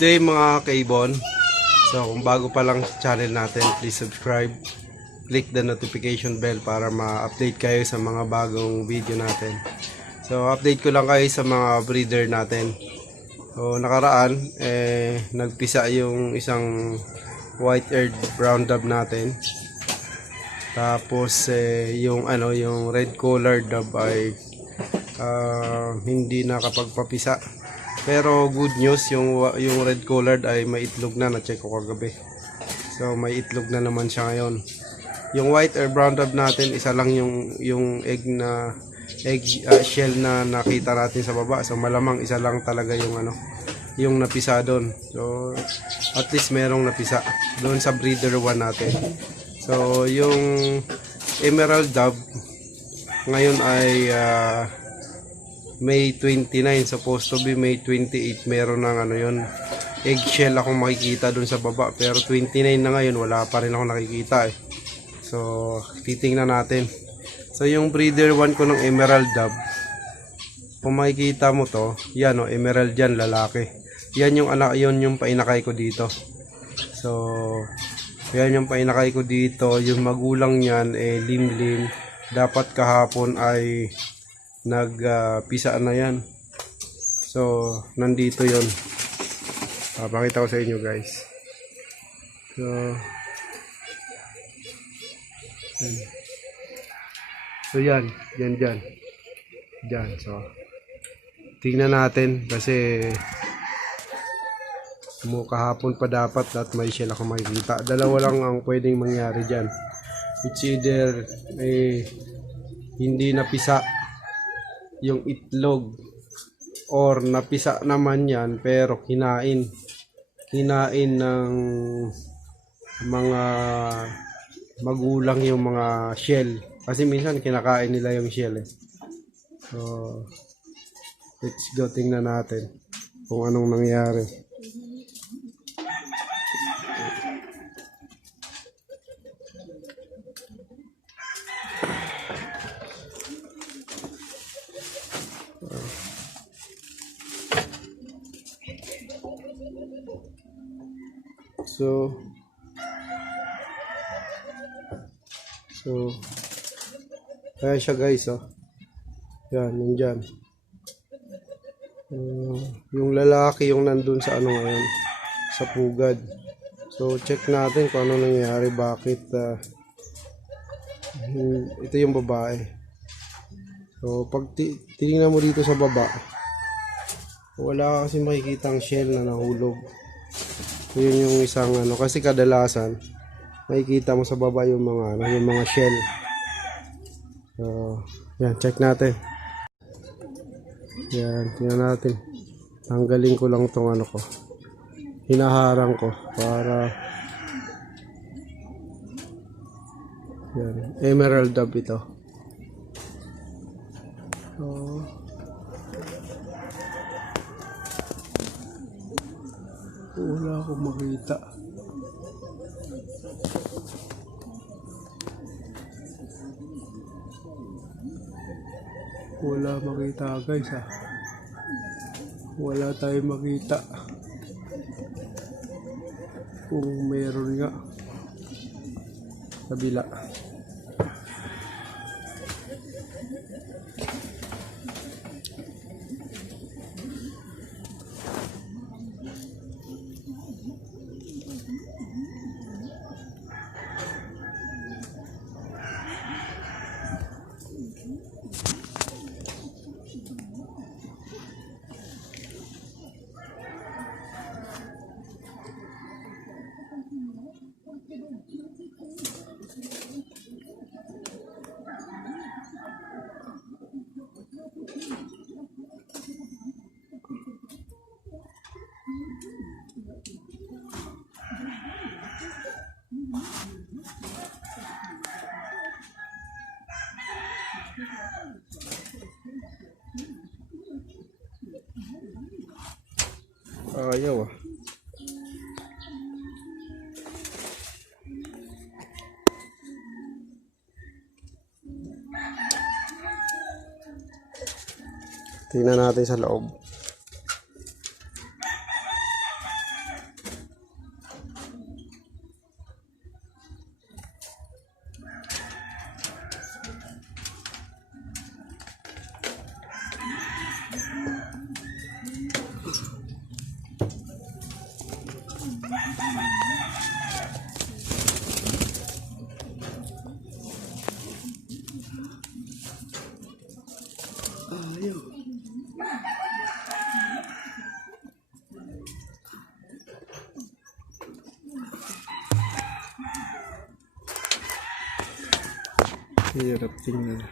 day mga kaibon. So kung bago pa lang sa channel natin, please subscribe, click the notification bell para ma-update kayo sa mga bagong video natin. So update ko lang kayo sa mga breeder natin. So nakaraan nagpisa yung isang white-eared brown dove natin. Tapos yung red-collared dove ay hindi nakapagpapisa. Pero good news, yung red collared ay may itlog na check ko kagabi. So may itlog na naman siya ngayon. Yung white or brown dove natin, isa lang yung egg shell na nakita natin sa baba. So malamang isa lang talaga yung napisa doon. So at least merong napisa doon sa breeder 1 natin. So yung emerald dove ngayon ay May 29, supposed to be May 28. Meron ng eggshell akong makikita dun sa baba, pero 29 na ngayon, wala pa rin ako nakikita So titingnan natin. So yung breeder 1 ko ng emerald dove, kung makikita mo to, yan emerald yan, lalaki. Yan yung yung painakay ko dito. So yan yung painakay ko dito. Yung magulang niyan limlim. Dapat kahapon ay nagpisa na yan. So nandito yon. Pakita ko sa inyo guys. So yan dyan. So tingnan natin kasi kahapon pa dapat at may shell ako makikita. Dalawa lang ang pwedeng mangyari dyan. It's either hindi napisa yung itlog or napisa naman yan pero kinain ng mga magulang yung mga shell, kasi minsan kinakain nila yung shell So let's go, tingnan natin kung anong nangyari. So ayan siya guys yan, nandyan. Yung lalaki yung nandun sa ngayon, sa pugad. So check natin kung ano nangyari, bakit ito yung babae. So pag tingnan mo dito sa baba, wala kasi makikitang shell na nahulog. Yun yung isang kasi kadalasan makikita mo sa baba yung mga shell. So yan, check natin. Yan, tingnan natin. Tanggalin ko lang tong ko, hinaharang ko para yan, emerald dove ito. Wala akong makita. Wala makita guys Wala tayong makita. Kung meron nga kabila. Ayaw Tingnan natin sa loob. Hirap tingnan.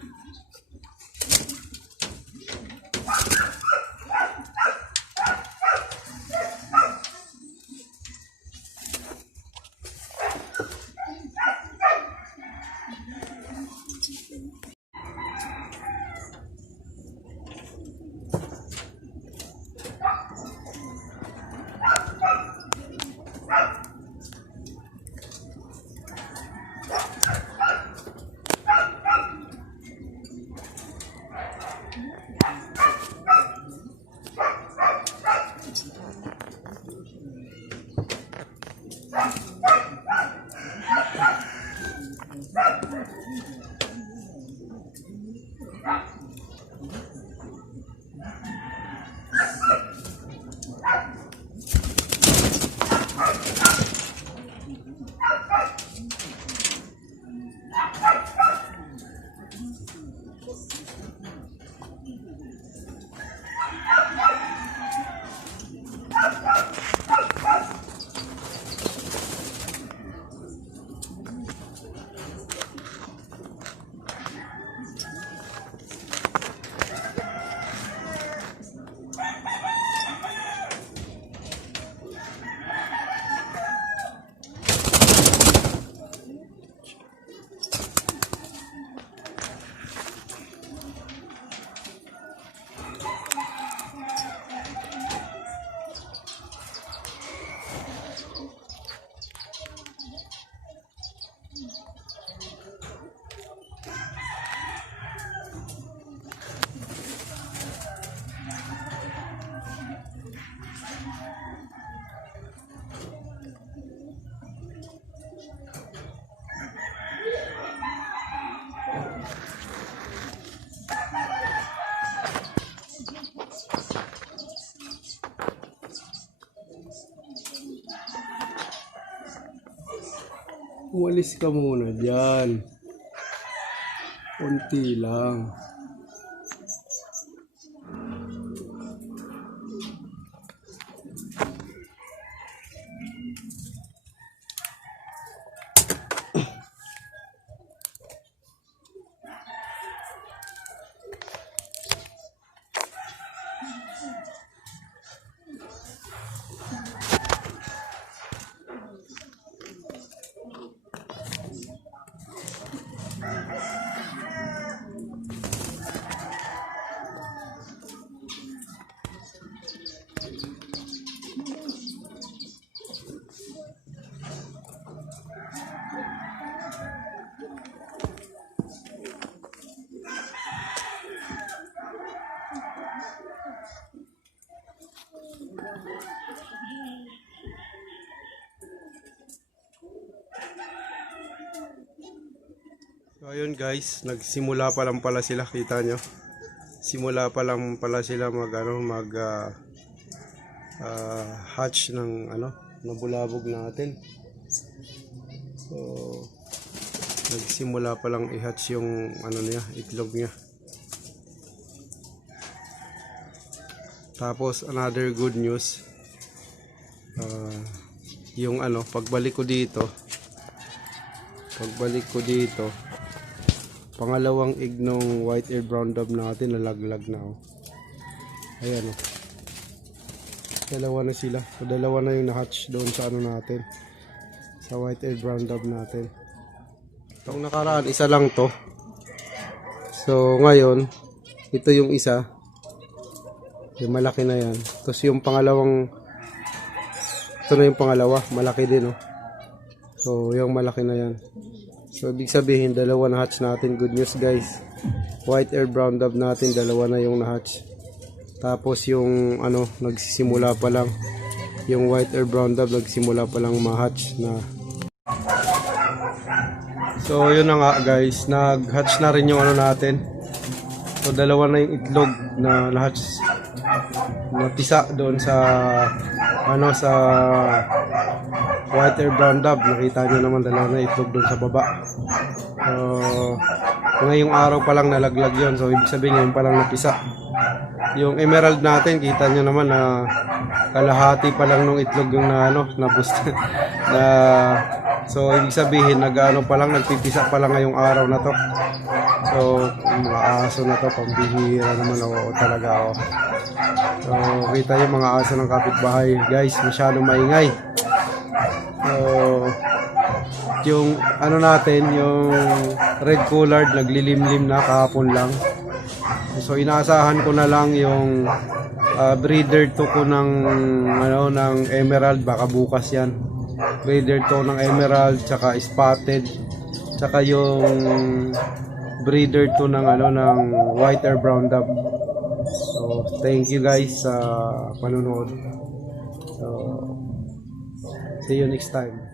Umalis ka muna dyan. Unti lang. So ayun guys, nagsimula pa lang pala sila, kita nyo. Simula pa lang pala sila hatch ng bulabog natin. So nagsimula pa lang i-hatch yung itlog niya. Tapos another good news, yung pagbalik ko dito, pangalawang egg ng white ear brown dove natin nalaglag na. Ayan dalawa na sila. So, dalawa na yung na-hatch doon sa natin, sa white ear brown dove natin. Itong nakaraan isa lang to. So ngayon ito yung isa, yung malaki na yan. Tapos yung pangalawang, ito na yung pangalawa, malaki din So yung malaki na yan. So ibig sabihin dalawa na hatch natin. Good news guys. White ear brown dove natin dalawa na yung na-hatch. Tapos yung nagsisimula pa lang, yung white ear brown dove nagsimula pa lang ma-hatch na. So yun na nga guys, nag-hatch na rin yung natin. So dalawa na yung itlog na na-hatch, napisa doon sa sa white ear brown dove. Nakita nyo naman dalawa na itlog doon sa baba. So ngayong araw pa lang nalaglag yon. So ibig sabihin ngayon pa lang napisa. Yung emerald natin, kita nyo naman na kalahati pa lang nung itlog yung na boost na So ibig sabihin nag-ano pa lang, nagpipisa pa lang ngayong araw na to. So mga aso na to, pambihira naman, oo talaga, oh. So kita yung mga aso ng kapitbahay guys, masyadong maingay. So yung ano natin, yung red collared naglilimlim na kahapon lang. So inaasahan ko na lang yung breeder to ko ng ano, ng emerald, baka bukas yan. Breeder to ng emerald tsaka spotted, tsaka yung breeder to ng ano, ng white or brown dove. So thank you guys sa panunood. So see you next time.